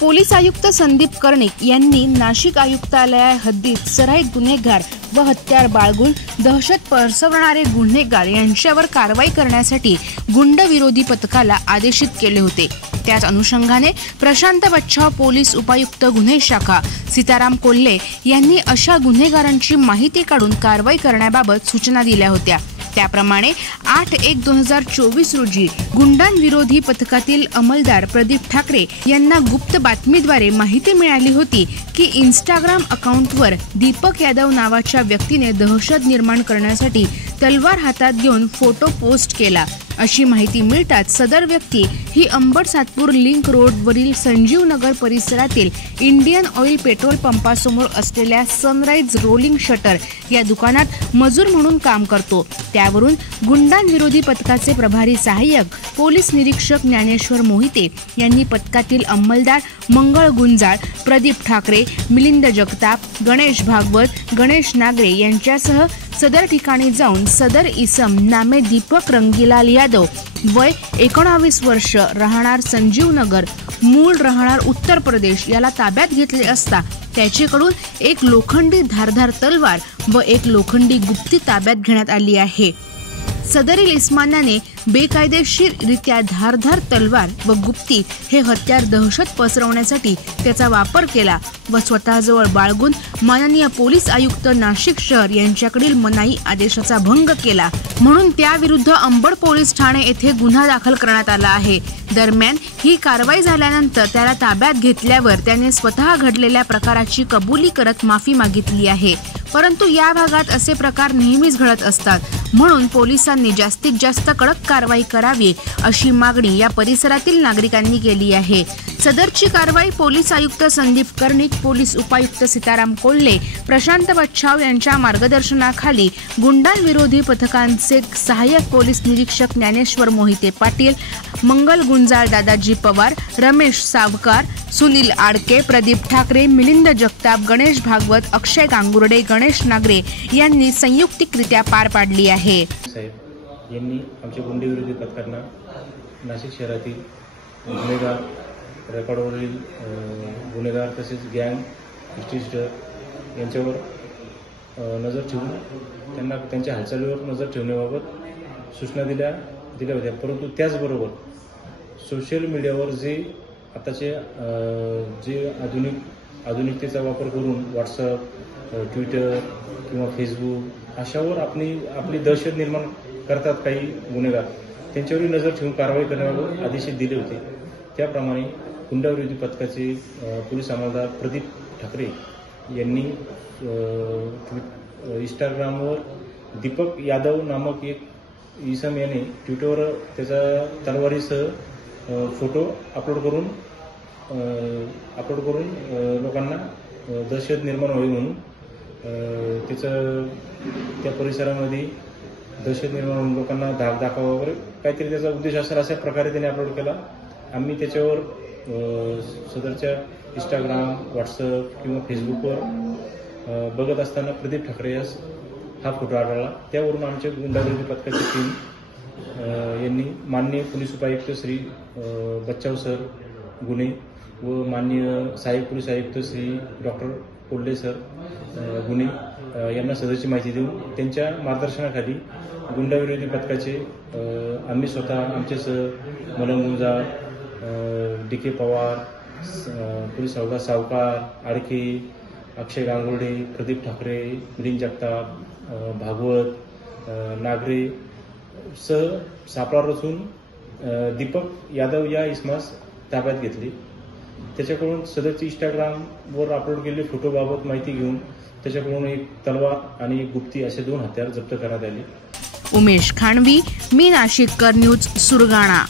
Police आयुक्त संदीप कर्णिक यांनी नाशिक आयुक्तालया हद्दीत सराईत गुन्हेगार व हत्यार बाळगून दहशत पसरवणारे गुन्हेगार यांच्यावर कारवाई करण्यासाठी गुंड विरोधी पथकाला आदेशित केले होते। त्याच अनुषंगाने प्रशांत बच्छाव पोलीस उपायुक्त गुन्हे शाखा सीताराम कोल्हे यांनी अशा गुन्हेगारांची माहिती काढून कारवाई करण्याबाबत सूचना दिल्या होत्या। त्याप्रमाणे 8/1/2024 रोजी गुंडांविरोधी पथकातील अंमलदार प्रदीप ठाकरे यांना गुप्त बातमीद्वारे माहिती मिळाली होती की इंस्टाग्राम अकाउंटवर दीपक यादव नावाच्या व्यक्तीने दहशत निर्माण करण्यासाठी तलवार हातात घेऊन फोटो पोस्ट केला। अशी माहिती मिळताच सदर व्यक्ती ही अंबड सातपूर लिंक रोडवरील संजीव नगर परिसरातील इंडियन ऑइल पेट्रोल पंपासमोर असलेल्या सनराइज रोलिंग शटर या दुकानात मजूर म्हणून काम करतो। त्यावरून गुंडांविरोधी पथकाचे प्रभारी सहाय्यक पोलीस निरीक्षक ज्ञानेश्वर मोहिते यांनी पथकातील अंमलदार मंगळ गुंजाळ, प्रदीप ठाकरे, मिलिंद जगताप, गणेश भागवत, गणेश नागरे यांच्यासह सदर ठिकाणी जाऊन सदर इसम नामे दीपक रंगीलाल यादव वय 19 वर्ष राहणार संजीव नगर मूळ राहणार उत्तर प्रदेश याला ताब्यात घेतले असता त्याच्याकडून एक लोखंडी धारधार तलवार व एक लोखंडी गुप्ती ताब्यात घेण्यात आली आहे। सदरील इस्मानाने बेकायदेशीररित्या धारधार तलवार व गुप्ती हे हत्यार दहशत पसरवण्यासाठी त्याचा वापर केला व स्वतःजवळ बाळगून माननीय पोलीस आयुक्त नाशिक शहर यांच्याकडील मनाई आदेशाचा भंग केला, म्हणून त्याविरुद्ध अंबड पोलीस ठाणे येथे गुन्हा दाखल करण्यात आला आहे। दरम्यान ही कारवाई झाल्यानंतर त्याला ताब्यात घेतल्यावर त्याने स्वतः घडलेल्या प्रकाराची कबुली करत माफी मागितली आहे। परंतु या भागात असे प्रकार नेहमीच घडत असतात, म्हणून पोलिसांनी जास्तीत जास्त कडक कारवाई करावी अशी मागणी या परिसरातील नागरिकांनी केली आहे। सदरची कारवाई पोलीस आयुक्त संदीप कर्णिक, पोलीस उपायुक्त सीताराम कोल्हे, प्रशांत बच्छाव यांच्या मार्गदर्शनाखाली गुंडांविरोधी पथकांचे सहाय्यक पोलीस निरीक्षक ज्ञानेश्वर मोहिते पाटील, मंगल गुंजाळ दादाजी पवार, रमेश सावकार, सुनील आडके, प्रदीप ठाकरे, मिलिंद जगताप, गणेश भागवत, अक्षय गांगुर्डे, गणेश नागरे यांनी संयुक्तिकरित्या पार पाडली आहे। साहेब यांनी आमच्या गुंडविरोधी पथकांना नाशिक शहरातील गुन्हेगार, रेकॉर्डवरील गुन्हेगार तसेच गँग हिस्ट्रीस्टर यांच्यावर नजर ठेवून त्यांना त्यांच्या हालचालीवर नजर ठेवण्याबाबत सूचना दिल्या होत्या। परंतु त्याचबरोबर सोशल मीडियावर जे आताचे जे आधुनिकतेचा वापर करून व्हॉट्सअप, ट्विटर किंवा फेसबुक अशावर आपली दहशत निर्माण करतात काही गुन्हेगार, त्यांच्यावरही नजर ठेवून कारवाई करण्याबाबत आदेश दिले होते। त्याप्रमाणे गुंडाविरोधी पथकाचे पोलीस अंमलदार प्रदीप ठाकरे यांनी इंस्टाग्रामवर दीपक यादव नामक एक इसम याने ट्विटरवर त्याचा तलवारीसह फोटो अपलोड करून लोकांना दहशत निर्माण व्हावी म्हणून त्या परिसरामध्ये दहशत निर्माण होऊन लोकांना धाक दाखवा वगैरे काहीतरी त्याचा उद्देश असेल अशा प्रकारे त्याने अपलोड केला। आम्ही त्याच्यावर सदरच्या इंस्टाग्राम, व्हॉट्सअप किंवा फेसबुकवर बघत असताना प्रदीप ठाकरे यास हा फोटो आढळला। त्यावरून आमच्या गुंडाविरोधी पथकाची टीम यांनी माननीय पोलीस उपायुक्त श्री बच्चाव सर गुन्हे व माननीय सहाय्यक पोलीस आयुक्त श्री डॉक्टर कोल्हे सर गुन्हे यांना सदरची माहिती देऊन त्यांच्या मार्गदर्शनाखाली गुंडाविरोधी पथकाचे आम्ही स्वतः आमचे सर मंगळ गुंजाळ, DK पवार, पोलीस हवालदार सावकार, आडके, अक्षय गांगुर्डे, प्रदीप ठाकरे, मिलिंद जगताप, भागवत, नागरे सह सापळा रचून दीपक यादव या इसमास ताब्यात घेतले। त्याच्याकडून सदरची इंस्टाग्रामवर अपलोड केलेले फोटोबाबत माहिती घेऊन त्याच्याकडून एक तलवार आणि एक गुप्ती असे 2 हत्यार जप्त करण्यात आले। उमेश खानवी, मी नाशिककर न्यूज, सुरगाणा।